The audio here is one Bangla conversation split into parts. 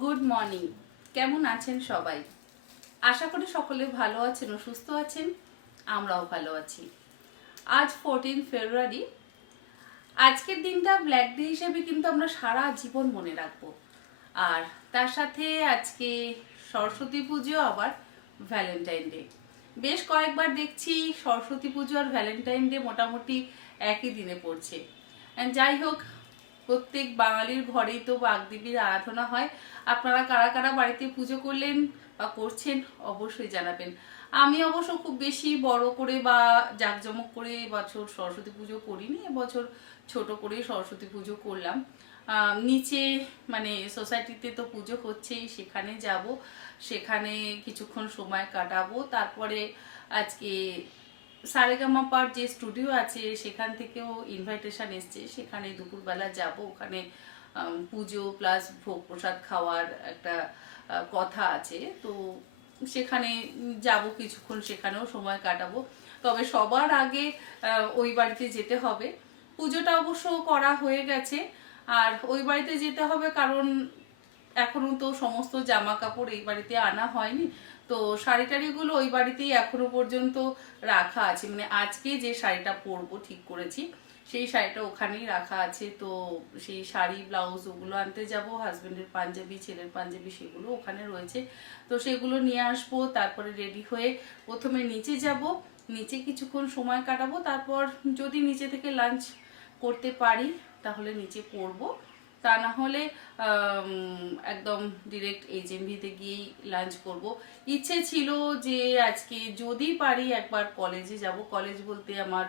Good morning. কেমন আছেন সবাই? আশা করি সকলে ভালো আছেন ও সুস্থ আছেন, আমরাও ভালো আছি। আজ ফোরটিন ফেব্রুয়ারি আজকের দিনটা ব্ল্যাক ডে হিসেবে কিন্তু আমরা সারা জীবন মনে রাখব। আর তার সাথে আজকে সরস্বতী পুজো, আবার ভ্যালেন্টাইন ডে বেশ কয়েকবার দেখছি সরস্বতী পুজো আর ভ্যালেন্টাইন ডে মোটামুটি একই দিনে পড়ছে। যাই হোক প্রত্যেক বাঙালির ঘরেই তো বাগদেবীর আরাধনা হয়। আপনারা কারা কারা বাড়িতে পুজো করলেন বা করছেন অবশ্যই জানাবেন। আমি অবশ্য খুব বেশি বড় করে বা জাঁকজমক করে এবছর সরস্বতী পুজো করিনি, এবছর ছোট করে সরস্বতী পুজো করলাম। নিচে মানে সোসাইটিতে তো পুজো হচ্ছেই, সেখানে যাব, সেখানে কিছুক্ষণ সময় কাটাবো, তারপরে আজকে সারেগামাপার যে স্টুডিও আছে, সেখান থেকেও ইনভাইটেশন এসছে। সেখানে দুপুরবেলা যাব। ওখানে পুজো প্লাস ভোগ প্রসাদ খাওয়ার একটা কথা আছে। তো সেখানে যাব কিছুক্ষণ, সেখানেও সময় কাটাবো। তবে সবার আগে ওই বাড়িতে যেতে হবে। পুজোটা অবশ্য করা হয়ে গেছে। আর ওই বাড়িতে যেতে হবে কারণ এখনও তো সমস্ত জামা কাপড় এই বাড়িতে আনা হয়নি। তো শাড়ি টাড়িগুলো ওই বাড়িতেই এখনও পর্যন্ত রাখা আছে। মানে আজকে যে শাড়িটা পরবো ঠিক করেছি, সেই শাড়িটা ওখানেই রাখা আছে। তো সেই শাড়ি, ব্লাউজ ওগুলো আনতে যাব, হাজবেন্ডের পাঞ্জাবি, ছেলের পাঞ্জাবি সেগুলো ওখানে রয়েছে। তো সেগুলো নিয়ে আসব, তারপরে রেডি হয়ে প্রথমে নিচে যাব, নিচে কিছুক্ষণ সময় কাটাবো, তারপর যদি নিচে থেকে লাঞ্চ করতে পারি, তাহলে নিচে করব তা না হলে একদম ডিরেক্ট এইচএমভিতে গিয়েই লাঞ্চ করব। ইচ্ছে ছিল যে আজকে যদি পারি একবার কলেজে যাব। কলেজ বলতে আমার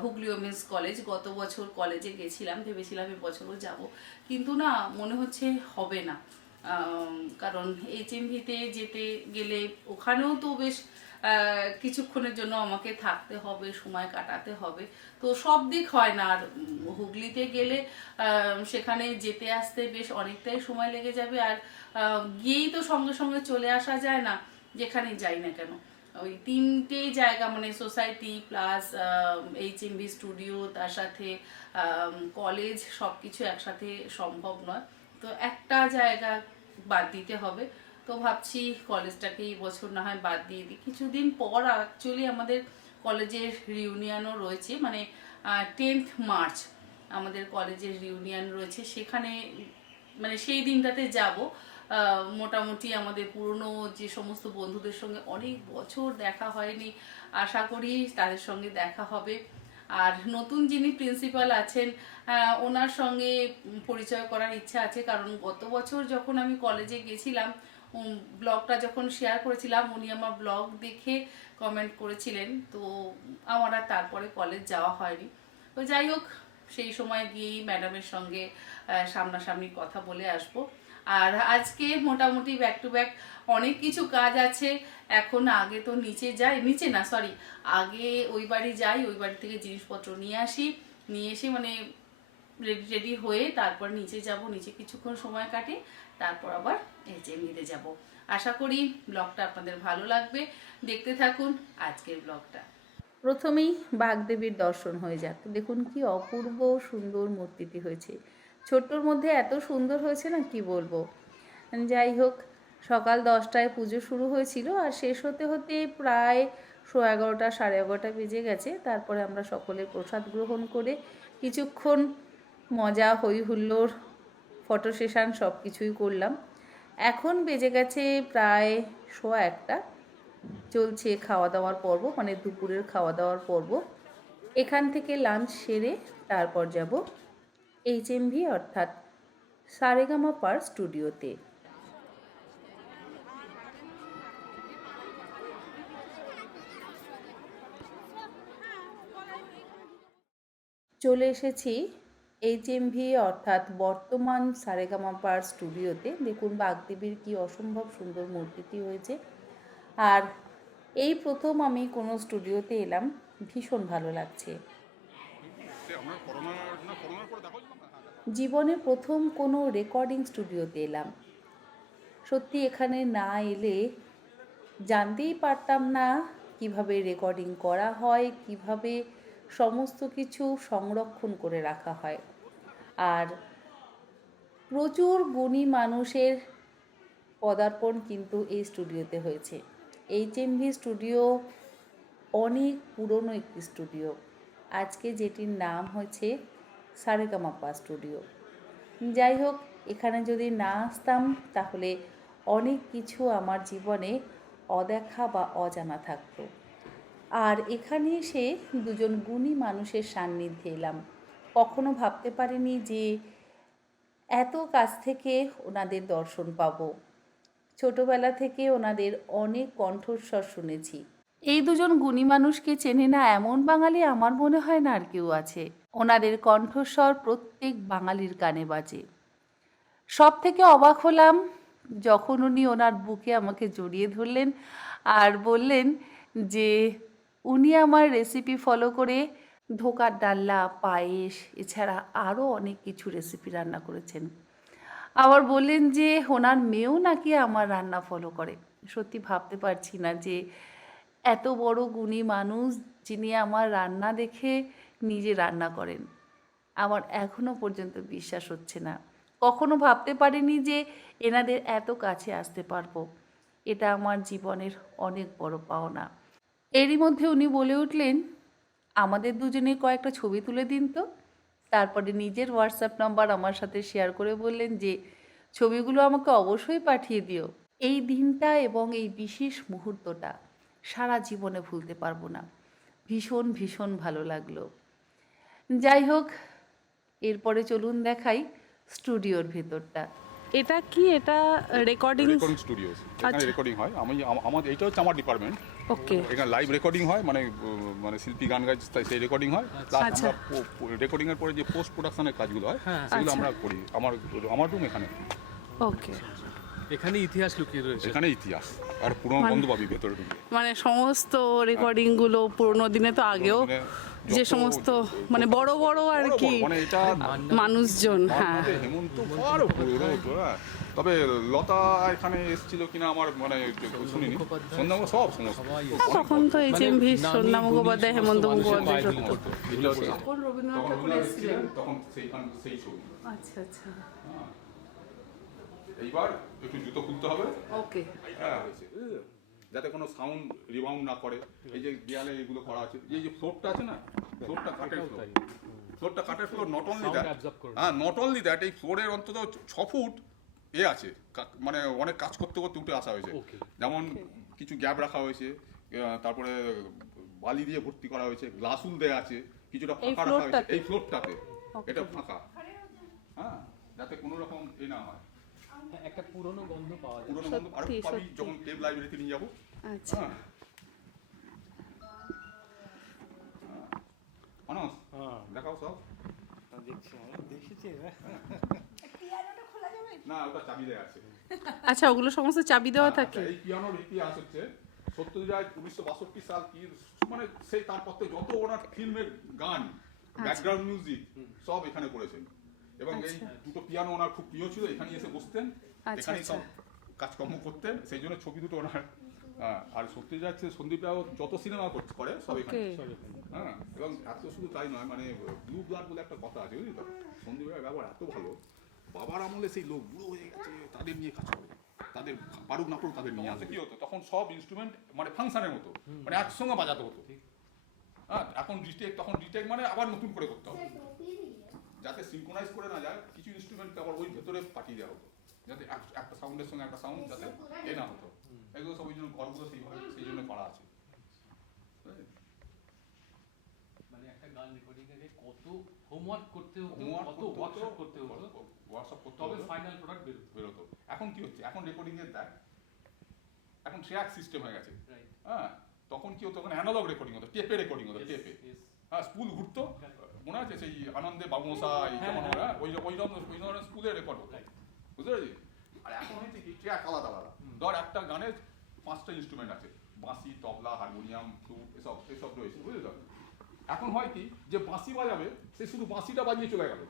হুগলি ওমেন্স কলেজ গত বছর কলেজে গেছিলাম, ভেবেছিলাম এবছরও যাব। কিন্তু না, মনে হচ্ছে হবে না। কারণ এইচএমভিতে যেতে গেলে ওখানেও তো বেশ কিছুক্ষণের জন্য আমাকে থাকতে হবে, সময় কাটাতে হবে। তো সব দিক হয় না। আর হুগলিতে গেলে সেখানে যেতে আসতে বেশ অনেকটাই সময় লেগে যাবে। আর গিয়েই তো সঙ্গে সঙ্গে চলে আসা যায় না যেখানে যাই না কেন। ওই তিনটে জায়গা মানে society plus H M V studio, তার সাথে কলেজ সব কিছু একসাথে সম্ভব নয়। তো একটা জায়গা বাদ দিতে হবে। তো ভাবছি কলেজটাকে এই বছর না হয় বাদ দিয়ে দিই। কিছুদিন পর অ্যাকচুয়ালি আমাদের কলেজের রিউনিয়নও রয়েছে মানে টেন্থ মার্চ আমাদের কলেজের রিউনিয়ন রয়েছে। সেখানে মানে সেই দিনটাতে যাব। মোটামুটি আমাদের পুরনো যে সমস্ত বন্ধুদের সঙ্গে অনেক বছর দেখা হয়নি। আশা করি তাদের সঙ্গে দেখা হবে। আর নতুন যিনি প্রিন্সিপাল আছেন ওনার সঙ্গে পরিচয় করার ইচ্ছা আছে। কারণ গত বছর যখন আমি কলেজে গেছিলাম ব্লগটা যখন শেয়ার করেছিলাম, উনি আমার ব্লগ দেখে কমেন্ট করেছিলেন। তো আমার আর তারপরে কলেজ যাওয়া হয়নি। তো যাই হোক, সেই সময় গিয়েই ম্যাডামের সঙ্গে সামনাসামনি কথা বলে আসব। আর আজকে মোটামুটি ব্যাক টু ব্যাক অনেক কিছু কাজ আছে। এখন আগে তো নিচে যাই, নিচে না সরি আগে ওই বাড়ি যাই, ওই বাড়ি থেকে জিনিসপত্র নিয়ে আসি। নিয়ে এসে মানে রেডি রেডি হয়ে তারপর নিচে যাব, নিচে কিছুক্ষণ সময় কাটে। তারপর আবার এইচএমইতে যাব। আশা করি ব্লগটা আপনাদের ভালো লাগবে। দেখতে থাকুন আজকের ব্লগটা। প্রথমেই বাগদেবীর দর্শন হয়ে যাক। দেখুন কি অপূর্ব সুন্দর মূর্তিটি হয়েছে। ছোট্টর মধ্যে এত সুন্দর হয়েছে না, কি বলব? যাই হোক, সকাল দশটায় পুজো শুরু হয়েছিল আর শেষ হতে হতে প্রায় শো এগারোটা, সাড়ে এগারোটা বেজে গেছে। তারপরে আমরা সকলে প্রসাদ গ্রহণ করে কিছুক্ষণ মজা হই হুল্লোড় ফটো সেশন সব কিছুই করলাম। এখন বেজে গেছে প্রায় শো একটা। চলছে খাওয়া দাওয়ার পর্ব মানে দুপুরের খাওয়া দাওয়ার পর্ব। এখান থেকে লাঞ্চ সেরে তারপর যাব এইচএমভি অর্থাৎ সারেগামা পার স্টুডিওতে। চলে এসেছি এইচএমভি অর্থাৎ বর্তমান সারেগামাপার স্টুডিওতে দেখুন বাগদেবীর কি অসম্ভব সুন্দর মূর্তিটি হয়েছে। আর এই প্রথম আমি কোনো স্টুডিওতে এলাম, ভীষণ ভালো লাগছে। জীবনে প্রথম কোনো রেকর্ডিং স্টুডিওতে এলাম। সত্যি এখানে না এলে জানতেই পারতাম না কীভাবে রেকর্ডিং করা হয়, কীভাবে সমস্ত কিছু সংরক্ষণ করে রাখা হয়। আর প্রচুর গুণী মানুষের পদার্পণ কিন্তু এই স্টুডিওতে হয়েছে। এইচ এম ভি স্টুডিও অনেক পুরনো একটি স্টুডিও। আজকে যেটির নাম হয়েছে সারেগামাপা স্টুডিও। যাই হোক, এখানে যদি না আসতাম, তাহলে অনেক কিছু আমার জীবনে অদেখা বা অজানা থাকতো। আর এখানে এসে দুজন গুণী মানুষের সান্নিধ্যে এলাম। কখনো ভাবতে পারিনি যে এত কাছ থেকে ওনাদের দর্শন পাব। ছোটবেলা থেকে ওনাদের অনেক কণ্ঠস্বর শুনেছি। এই দুজন গুণী মানুষকে চেনে না এমন বাঙালি আমার মনে হয় না আর কেউ আছে। ওনাদের কণ্ঠস্বর প্রত্যেক বাঙালির কানে বাজে। সব থেকে অবাক হলাম যখন উনি ওনার বুকে আমাকে জড়িয়ে ধরলেন আর বললেন যে উনি আমার রেসিপি ফলো করে ধোকার ডাল্লা পায়েস, এছাড়া আরও অনেক কিছু রেসিপি রান্না করেছেন। আবার বললেন যে ওনার মেয়েও নাকি আমার রান্না ফলো করে। সত্যি ভাবতে পারছি না যে, এত বড় গুণী মানুষ যিনি আমার রান্না দেখে নিজে রান্না করেন, আমার এখনও পর্যন্ত বিশ্বাস হচ্ছে না। কখনো ভাবতে পারিনি যে, এনাদের এত কাছে আসতে পারব। এটা আমার জীবনের অনেক বড় পাওনা। এরই মধ্যে উনি বলে উঠলেন, আমাদের দুজনের কয়েকটা ছবি তুলে দিন তো। তারপরে নিজের হোয়াটসঅ্যাপ নাম্বার আমার সাথে শেয়ার করে বললেন যে, ছবিগুলো আমাকে অবশ্যই পাঠিয়ে দিও। এই দিনটা এবং এই বিশেষ মুহূর্তটা সারা জীবনে ভুলতে পারব না। ভীষণ ভীষণ ভালো লাগল। যাই হোক, এরপরে চলুন দেখাই স্টুডিওর ভেতরটা। এটা কি? এটা রেকর্ডিং রেকর্ডিং স্টুডিও এখানে আচ্ছা। রেকর্ডিং হয়। আমি আম- আমাদের এটা হচ্ছে আমার ডিপার্টমেন্ট ওকে এখানে লাইভ রেকর্ডিং হয়। মানে মানে শিল্পী গান গাইছে তাই সেই রেকর্ডিং হয়। প্লাস আচ্ছা। আমরা রেকর্ডিং এর পরে যে পোস্ট প্রোডাকশনের কাজগুলো হয় হ্যাঁ, সেগুলো আচ্ছা। আমরা করি। আমার আমার রুম এখানে। ওকে এখানে ইতিহাস লুকিয়ে রয়েছে। এখানে ইতিহাস। আর পুরনো মানে- বন্ধু পাবি ভেতরে ঢুকে। মানে সমস্ত রেকর্ডিংগুলো পুরোনো দিনে তো আগেও যে সমস্ত মানে বড় বড় আর কি মানে মানুষজন হ্যাঁ। হেমন্ত হ্যাঁ। তবে লতা এখানে এসেছিল কিনা আমার মানে শুনিনি। সন্ধ্যা সব সমস্ত। তখন তো H M V Sandhya Mukhopadhyay Hemant Mukhopadhyay তখন রবীন্দ্রনাথ ঠাকুর এসেছিলেন। তখন সেইখান সেই ছবি। আচ্ছা আচ্ছা। হ্যাঁ। এইবার একটু জুতো খুলতে হবে। ওকে। হ্যাঁ। হয়েছে যাতে কোনো সাউন্ড রিবাউন্ড না করে। এই যে দেয়ালে এগুলো করা আছে। এই যে ফ্লোরটা আছে না ফ্লোরটা কাঠের ফ্লোর ফ্লোরটা কাঠের ফ্লোর নট অনলি দ্যাট। হ্যাঁ নট অনলি দ্যাট এই ফ্লোরের অন্তত ছ ফুট এ আছে। মানে অনেক কাজ করতে করতে উঠে আসা হয়েছে। যেমন কিছু গ্যাপ রাখা হয়েছে তারপরে বালি দিয়ে ভর্তি করা হয়েছে গ্লাসুল দেয়া আছে কিছুটা ফাঁকা রাখা হয়েছে। এই ফ্লোরটাতে এটা ফাঁকা। হ্যাঁ যাতে কোনো রকম এ না হয় হ্যাঁ, একটা পুরনো গন্ধ পাওয়া যায়। পুরোনো বন্ধু আরও সত্যি, পাবি সত্যি। যখন টেপ লাইব্রেরিতে নিয়ে যাব। আচ্ছা। হ্যাঁ। মানস হ্যাঁ। দেখাও সব। না ওটা চাবি দেয়া আছে। আচ্ছা ওগুলো সমস্ত চাবি দেওয়া আচ্ছা, থাকে? এই পিয়ানোর ইতিহাস হচ্ছে সত্যজিৎ উনিশশো বাষট্টি সাল কি মানে সেই তারপর থেকে যত ওনার ফিল্মের গান ব্যাকগ্রাউন্ড মিউজিক সব এখানে করেছেন। এবং এই আচ্ছা। দুটো পিয়ানো ওনার খুব প্রিয় ছিল এখানে এসে বসতেন। আচ্ছা, এখানেই সব আচ্ছা। কাজকর্ম করতেন সেই জন্য ছবি দুটো ওনার আর সত্যি যাচ্ছে সন্দীপ রাও যত সিনেমা করে সব এখানে। হ্যাঁ এবং এত শুধু তাই নয় মানে ব্লু ব্লাড বলে একটা কথা আছে বুঝলি তো? সন্দীপ রায়ের ব্যবহার এত ভালো বাবার আমলে সেই লোক বুড়ো হয়ে গেছে তাদের নিয়ে কাজ করে তাদের পারুক না পারুক তাদের নিয়ে আসে। কি হতো? তখন সব ইনস্ট্রুমেন্ট মানে ফাংশনের মতো মানে একসঙ্গে বাজাতে হতো। হ্যাঁ এখন রিটেক তখন রিটেক মানে আবার নতুন করে করতে হবে। যাতে সিনক্রোনাইজ করে না যায় কিছু ইনস্ট্রুমেন্টকে আবার ওই ভেতরে পাঠিয়ে দেওয়া হতো। যাতে এক- একটা সাউন্ডের সঙ্গে একটা সাউন্ড যাতে এ না হতো। এগুলো সব ওই জন্য ঘরগুলো সেইভাবে সেই জন্য করা আছে। মানে একটা গান রেকর্ডিং এর কত হোমওয়ার্ক করতে হতো কত ওয়ার্কশপ করতে হতো workshop করতে তবে ফাইনাল প্রোডাক্ট বেরোতো বেরোতো এখন কি হচ্ছে? এখন রেকর্ডিং এর দেখ এখন ট্র্যাক সিস্টেম হয়ে গেছে। হ্যাঁ তখন কি হতো? ওখানে অ্যানালগ রেকর্ডিং হতো টেপে রেকর্ডিং হতো টেপে হ্যাঁ স্কুল ঘুরতো। মনে আছে সেই আনন্দে বাবুমশাই হ্যাঁ, যেমন হ্যাঁ। ওরা ওই ওই ওই ধরনের স্কুলে রেকর্ড হতো. বুঝতে পেরেছি? আর এখন হচ্ছে কি? ট্র্যাক আলাদা আলাদা। ধর একটা গানের পাঁচটা ইনস্ট্রুমেন্ট আছে। বাঁশি তবলা হারমোনিয়াম ফ্লুট এসব এসব রয়েছে বুঝলি তো এখন হয় কি? যে বাঁশি বাজাবে সে শুধু বাঁশিটা বাজিয়ে চলে গেল।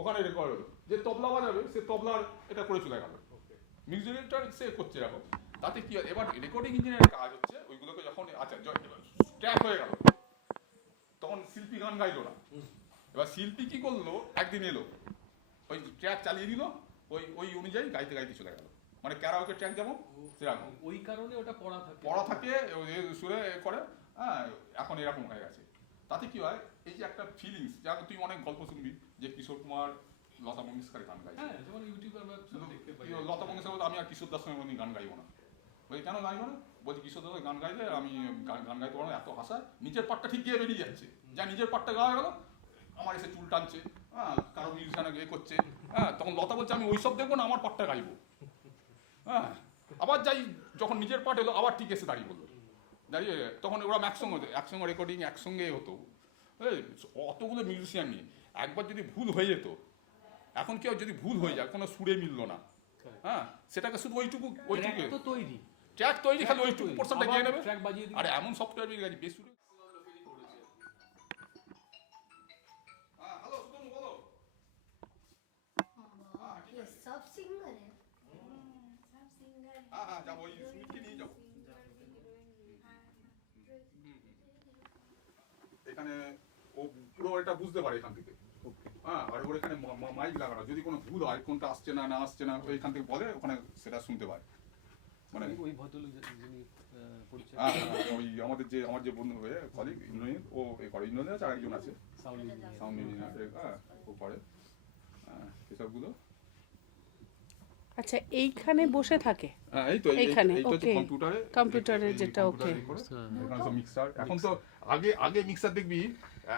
ওখানে রেকর্ড হলো। যে তবলা বাজাবে সে তবলার এটা করে চলে গেল। মিউজিক ডিরেক্টর সে করছে এখন তাতে কি হয়? এবার রেকর্ডিং ইঞ্জিনিয়ারের কাজ হচ্ছে ওইগুলোকে যখন আচ্ছা ট্র্যাক হয়ে গেল। তখন শিল্পী গান গাইলো না। এবার শিল্পী কি করল? একদিন এলো। ওই ট্র্যাক চালিয়ে দিল ওই ওই অনুযায়ী গাইতে গাইতে চলে গেল। মানে ক্যারাওকে ট্র্যাক যেমন সেরকম। ওই কারণে ওটা পড়া থাকে। পড়া থাকে সুরে করে হ্যাঁ এখন এরকম হয়ে গেছে। তাতে কি হয় এই যে একটা ফিলিংস যা তুই অনেক গল্প শুনবি যে কিশোর কুমার লতা মঙ্গেশকরের গান গাইছে। হ্যাঁ যেমন লতা মঙ্গেশকর আমি আর কিশোর দাস সঙ্গে কোনোদিন গান গাইবো না। বলছি কেন গাইবো না? বলছি কিশোর দাস গান গাইলে আমি গান গাইতে পারব এত হাসা নিজের পাটটা ঠিক গিয়ে বেরিয়ে যাচ্ছে। যা নিজের পাটটা গাওয়া গেল আমার এসে চুল টানছে। হ্যাঁ কারও মিউজিশিয়ানে এ করছে। হ্যাঁ তখন লতা বলছে আমি ওইসব দেখব না আমার পাটটা গাইবো। হ্যাঁ আবার যাই যখন নিজের পাট এলো আবার ঠিক এসে দাঁড়িয়ে বলল। দাঁড়িয়ে তখন ওরা একসঙ্গে হতো একসঙ্গে রেকর্ডিং একসঙ্গে হতো। অতগুলো মিউজিশিয়ান নিয়ে। একবার যদি ভুল হয়ে যেত এখন কেউ যদি ভুল হয়ে যায় কোনো সুরে মিললো না। হ্যাঁ সেটাকে শুধু ওইটুকু ওইটুকু। ট্র্যাক তৈরি। ট্র্যাক তৈরি খালি ওইটুকু পোর্শনটা গিয়ে নেবে। দিবে। এমন সফটওয়্যার বেশ ये सब सिंगर है হ্যাঁ হ্যাঁ যাবো ওই সুমিতকে নিয়ে যাবো এখানে ও পুরো এটা বুঝতে পারে এখান থেকে হ্যাঁ আর ওর এখানে মা- মা- মাইক লাগানো যদি কোনো ভুল হয় কোনটা আসছে না না আসছে না ওই এখান থেকে বলে ওখানে সেটা শুনতে পায় মানে ওই- ওই ভদ্রলোক যে- যিনি আহ, পরিচয় হ্যাঁ, হ্যাঁ, ওই আমাদের যে আমার যে বন্ধু হয়ে কলিগ ইন্দ্রনীল ও এ করে ইন্দ্রনীল আছে আর একজন আছে সাউন্ড ইঞ্জিনিয়ার সাউন্ড ইঞ্জিনিয়ার হ্যাঁ ও করে হ্যাঁ এসবগুলো আচ্ছা এইখানে বসে থাকে? হ্যাঁ এই তো এই- এই- এইখানে, হচ্ছে কম্পিউটারে কম্পিউটারে যেটা, okay. করে, এখানে সব মিক্সার এখন তো আগে আগে মিক্সার দেখবি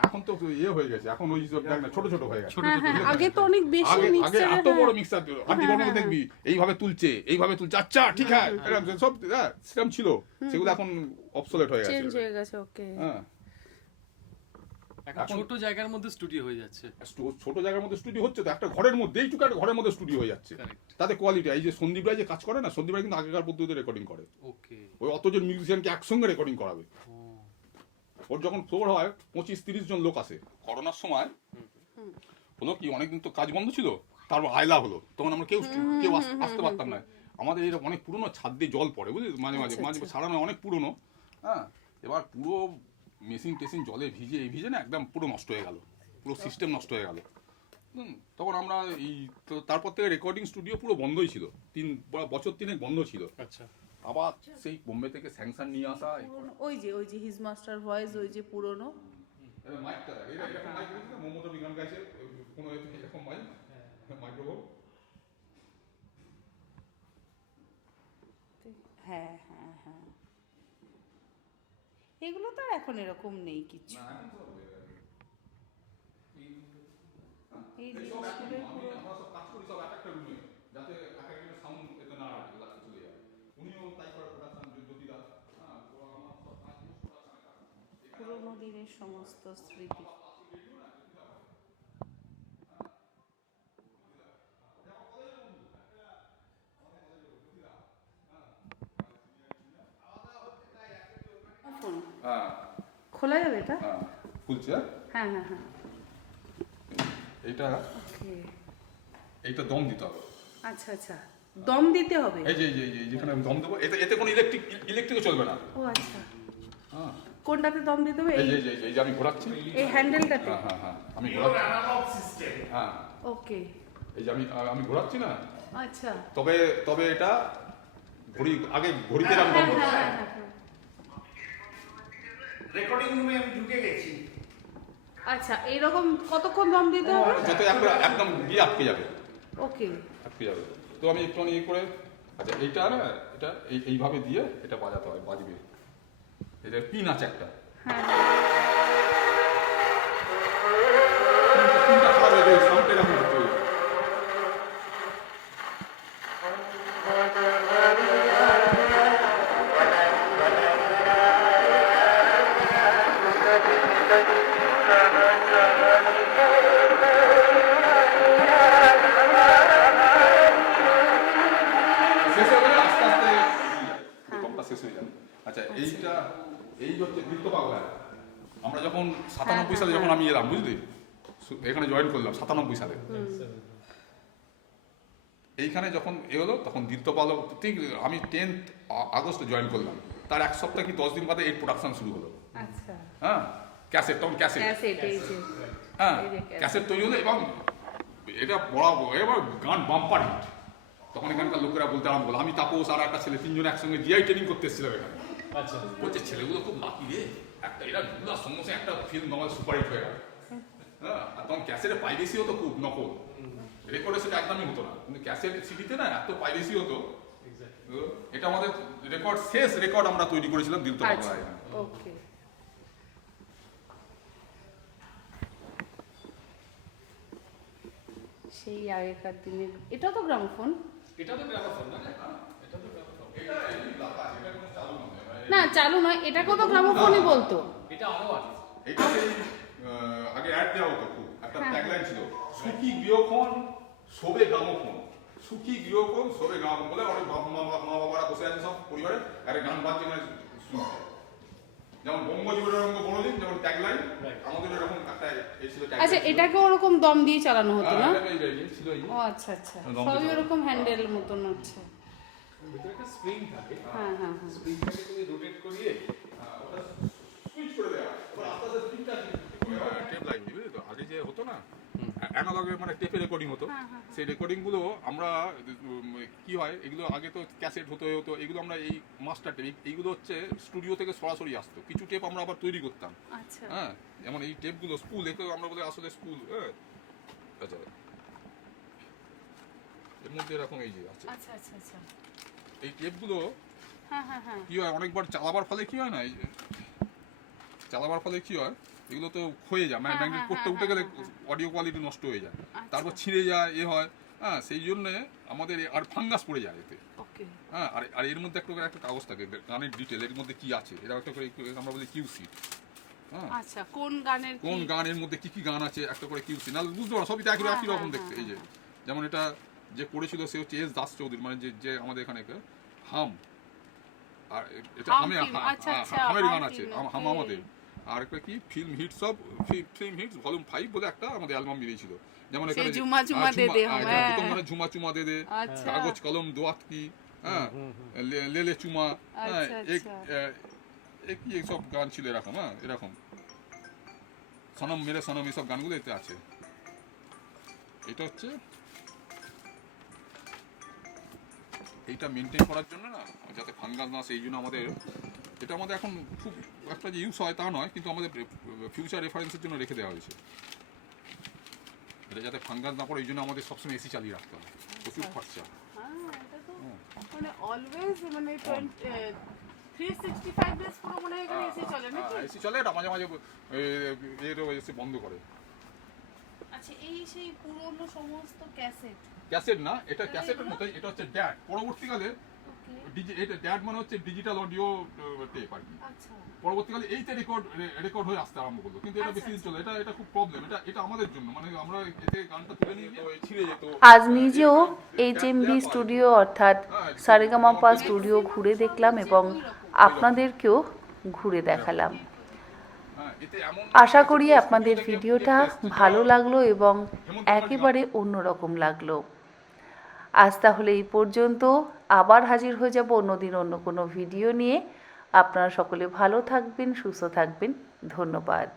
এখন তো ইয়ে হয়ে গেছে। এখন ওই সব দেখ না ছোট ছোট হয়ে গেছে। হ্যাঁ হ্যাঁ আগে তো অনেক বেশি আগে আগে এত বড় মিক্সার আগে বড় দেখবি এইভাবে তুলছে এইভাবে তুলছে আচ্ছা ঠিক আছে সব হ্যাঁ সেরকম ছিল। সেগুলো এখন অবসলেট হয়ে গেছে চেঞ্জ হয়ে গেছে ওকে হ্যাঁ। ছোট জায়গার মধ্যে স্টুডিও হয়ে যাচ্ছে। ছোট জায়গার মধ্যে স্টুডিও হচ্ছে তো একটা ঘরের মধ্যে এইটুকু একটা ঘরের মধ্যে স্টুডিও হয়ে যাচ্ছে। তাতে কোয়ালিটি এই যে সন্দীপ রায় যে কাজ করে না সন্দীপ রায় কিন্তু আগেকার পদ্ধতিতে রেকর্ডিং করে। ওকে ওই অতজন মিউজিশিয়ানকে একসঙ্গে রেকর্ডিং করাবে। ওর যখন ফ্লোর হয় পঁচিশ তিরিশ জন লোক আসে। করোনার সময় হলো কি অনেকদিন তো কাজ বন্ধ ছিল তারপর আয়লা হলো। তখন আমরা কেউ কেউ আস- আসতে পারতাম না। আমাদের এরকম অনেক পুরনো ছাদ দিয়ে জল পড়ে বুঝলি? মাঝে মাঝে আচ্ছা, মাঝে আচ্ছা। সারানো অনেক পুরনো। হ্যাঁ? এবার পুরো মেশিন টেশিন জলে ভিজে এই ভিজে না একদম পুরো নষ্ট হয়ে গেল। পুরো সিস্টেম নষ্ট হয়ে গেল। তখন আমরা এই তো তারপর থেকে রেকর্ডিং স্টুডিও পুরো বন্ধই ছিল। তিন বছর তিনেক বন্ধ ছিল। আচ্ছা। আবার সেই বোম্বে থেকে স্যাংশন নিয়ে আসা ওই যে ওই যে হিজ মাস্টার ভয়েস ওই যে পুরনো। মাইকটা দেখ, এটা মাইক রয়েছে বিজ্ঞান গাইছে, কোনো এরকম মাইক, মাইক্রোফোন। হ্যাঁ হ্যাঁ হ্যাঁ। এগুলো তো আর এখন এরকম নেই কিছু। এই পুরোনো দিনের সমস্ত সব কাজ করি সব এক একটা রুমে, যাতে এক একজনের sound এতে না লাগে, লাস্টে চলে যায়। উনিও তাই করে production, জ্যোতিদা, হ্যাঁ, তো আমার সব কাজ production এর কাজ। পুরোনো দিনের সমস্ত স্মৃতি ফোন হ্যাঁ, খোলা যাবে এটা? হ্যাঁ, খুলছে, হ্যাঁ? হ্যাঁ হ্যাঁ। এটা এইটা? ওকে। এইটা দম দিতে হবে। আচ্ছা আচ্ছা। দম দিতে হবে? এই যে এই যে যেখানে আমি দম দেবো এতে এতে কোনো ইলেকট্রিক ইলেকট্রিকও চলবে না। ও আচ্ছা। হ্যাঁ। কোনটাতে দম দিতে হবে? এই যে এই যে- এই যে আমি ঘোরাচ্ছি। এই হ্যান্ডেলটাতে হ্যাঁ হ্যাঁ হ্যাঁ আমি ঘোরাচ্ছি। হ্যাঁ। ওকে। এই যে আমি আমি ঘোরাচ্ছি না? আচ্ছা। তবে তবে এটা ঘড়ি আগে ঘড়িতে এরকম রেকর্ডিং রুমে আমি ঢুকে গেছি। আচ্ছা এইরকম কতক্ষণ দম দিতে হবে? যত একটা একদম গিয়ে আটকে যাবে। ওকে। আটকে যাবে। তো আমি একটু ইয়ে করে আচ্ছা এইটা না এটা এই এইভাবে দিয়ে এটা বাজাতে হয় বাজবে। এটা পিন আছে একটা। হ্যাঁ। শেষ হয়ে গেলে আস্তে আস্তে ইয়ে যায়, শেষ হয়ে যাবে। আচ্ছা এইটা এই হচ্ছে বৃত্ত পাগলা আমরা যখন সাতানব্বই সালে যখন আমি এলাম বুঝলি? এখানে জয়েন করলাম সাতানব্বই সালে। এইখানে যখন এ হলো তখন দীপ্তপাল ঠিক আমি টেন্থ আগস্টে জয়েন করলাম। তার এক সপ্তাহ কি দশ দিন বাদে এই প্রোডাকশন শুরু হলো। আচ্ছা। হ্যাঁ ক্যাসেট তখন ক্যাসেট হ্যাঁ। ক্যাসেট তৈরি হলো এবং এটা বড় এবার গান বাম্পার হিট তখন এখানকার লোকেরা বলতে আরম্ভ করল আমি তাপস আর একটা ছেলে তিনজন একসঙ্গে জিআই ট্রেনিং করতে এসেছিলাম এখানে। আচ্ছা। বলছে ছেলেগুলো খুব লাকি রে। একটা এরা দুলার সঙ্গে সঙ্গে একটা ফিল্ম নর্মাল সুপার হিট হয়ে গেল। হ্যাঁ আর তখন ক্যাসেটে পাইরেসি হতো খুব নকল। রেকর্ডে সেটা একদমই হতো না। কিন্তু ক্যাসেট সিডিতে না এত পাইরেসি হতো। এটা আমাদের রেকর্ড শেষ রেকর্ড আমরা তৈরি করেছিলাম দিল তো আচ্ছা ওকে। সেই আগেকার দিনের এটা তো গ্রামোফোন এটা তো গ্রামাফোন না? এটা তো গ্রামাফোন। না চালু নয় এটাকেও তো গ্রামোফোনই বলতো। এটা আরও আগে এটা আগে অ্যাড দেওয়া হতো খুব একটা। ট্যাগলাইন ছিল সুখী গৃহক্ষণ শোবে গ্রামোফোন। সুখী গৃহক্ষণ শোবে গ্রামোফোন বলে অনেক বাবা মা মা বাবারা বসে আছে সব পরিবারে আরে গান বাজছে মানে শুনছে যেমন বঙ্গজীবনের রঙ্গ বড়দিন যেমন ট্যাগলাইন আমাদের এরকম একটা এই ছিল আচ্ছা এটাকে ওরকম দম দিয়ে চালানো হতো না? হ্যাঁ। ও আচ্ছা আচ্ছা। সবই ওরকম হ্যান্ডেল মতন হচ্ছে। ভিতরে একটা স্প্রিং থাকে। হ্যাঁ হ্যাঁ হ্যাঁ। স্প্রিংটাকে তুমি রোটেট করিয়ে সুইচ করে দেওয়া আস্তে আস্তে স্প্রিংটা টেপ তো আগে যে হতো না অ্যানালগে মানে টেপে রেকর্ডিং হতো। সেই রেকর্ডিংগুলো আমরা কি হয় এগুলো আগে তো ক্যাসেট হতো হতো এগুলো আমরা এই মাস্টার টেপ এইগুলো হচ্ছে স্টুডিও থেকে সরাসরি আসতো। কিছু টেপ আমরা আবার তৈরি করতাম। আচ্ছা। হ্যাঁ যেমন এই টেপগুলো স্কুল একে আমরা বলি আসলে স্কুল হ্যাঁ। আচ্ছা। এর মধ্যে এরকম এই যে আছে। আচ্ছা আচ্ছা আচ্ছা। এই টেপগুলো হ্যাঁ হ্যাঁ হ্যাঁ। কি হয় অনেকবার চালাবার ফলে কি হয় না এই যে চালাবার ফলে কি হয় এগুলো তো ক্ষয়ে যায় মানে হ্যাঁ, হ্যাঁ, করতে হ্যাঁ, উঠে গেলে অডিও কোয়ালিটি নষ্ট হয়ে যায়। আচ্ছা। তারপর ছিঁড়ে যায় এ হয়। হ্যাঁ সেই জন্য আমাদের আর ফাঙ্গাস পড়ে যায় এতে। হ্যাঁ আর আর এর মধ্যে একটা করে একটা কাগজ থাকে গানের ডিটেল এর মধ্যে কি আছে? এটা একটা করে আমরা বলি কিউ সিট হ্যাঁ। আচ্ছা কোন গানের কোন গানের মধ্যে কি কি গান আছে একটা করে কিউ সিট নাহলে বুঝতে পারো সবই তো একই রকম দেখতে এই যে যেমন এটা যে করেছিল সে হচ্ছে এস দাস চৌধুরী মানে যে যে আমাদের এখানে হাম। আর এটা হামে আচ্ছা, আচ্ছা, হামের গান আছে হাম আমাদের আর একটা কি film hits of film hits volume five বলে একটা আমাদের অ্যালবাম বেরিয়েছিল। যেমন এখানে ঝুমা ঝুমা হ্যাঁ, দে দে। প্রথম গানে ঝুমা চুমা দে দে। আচ্ছা। কাগজ কলম দোয়াত কি হ্যাঁ? লেলে চুমা হ্যাঁ আচ্ছা, এক আচ্ছা। সব গান ছিল এরকম হ্যাঁ এরকম। সনম মেরে সনম এইসব গানগুলো এতে আছে। এটা হচ্ছে এইটা মেনটেন করার জন্য না যাতে ফাঙ্গাস না সেই জন্য আমাদের এটা আমাদের এখন খুব একটা যে ইউজ হয় তা নয় কিন্তু আমাদের ফিউচার রেফারেন্সের জন্য রেখে দেওয়া হয়েছে। এটা যাতে ফাঙ্গাস না পড়ে এই জন্য আমাদের সবসময় এসি চালিয়ে রাখতে হয় প্রচুর খরচা। হ্যাঁ এটা তো মানে অলওয়েজ মানে ডেজ পুরো মনে হয় এখানে চলে নাকি? এসি চলে এটা মাঝে মাঝে এর এসে বন্ধ করে। আচ্ছা এই সেই পুরনো সমস্ত ক্যাসেট ক্যাসেট না এটা ক্যাসেটের মতোই এটা হচ্ছে ড্যাট পরবর্তীকালে এটা ড্যাট মানে হচ্ছে ডিজিটাল অডিও টেপ আর কি। আচ্ছা। পরবর্তীকালে এইতে রেকর্ড রেকর্ড হয়ে আসতে আরম্ভ করল। কিন্তু এটা আচ্ছা, বেশি দিন চলে। এটা এটা খুব প্রবলেম এটা এটা আমাদের জন্য। মানে আমরা এতে গানটা তুলে নিয়ে ছিঁড়ে যেত। আজ নিজেও এইচ এম বি স্টুডিও অর্থাৎ সারেগামাপা স্টুডিও ঘুরে দেখলাম এবং আপনাদেরকেও ঘুরে দেখালাম। হ্যাঁ, এতে এমন আশা করি আপনাদের ভিডিওটা ভালো লাগল এবং একেবারে অন্যরকম লাগল। আজ তাহলে এই পর্যন্ত। আবার হাজির হয়ে যাব অন্যদিন অন্য কোনো ভিডিও নিয়ে। আপনারা সকলে ভালো থাকবেন, সুস্থ থাকবেন। ধন্যবাদ।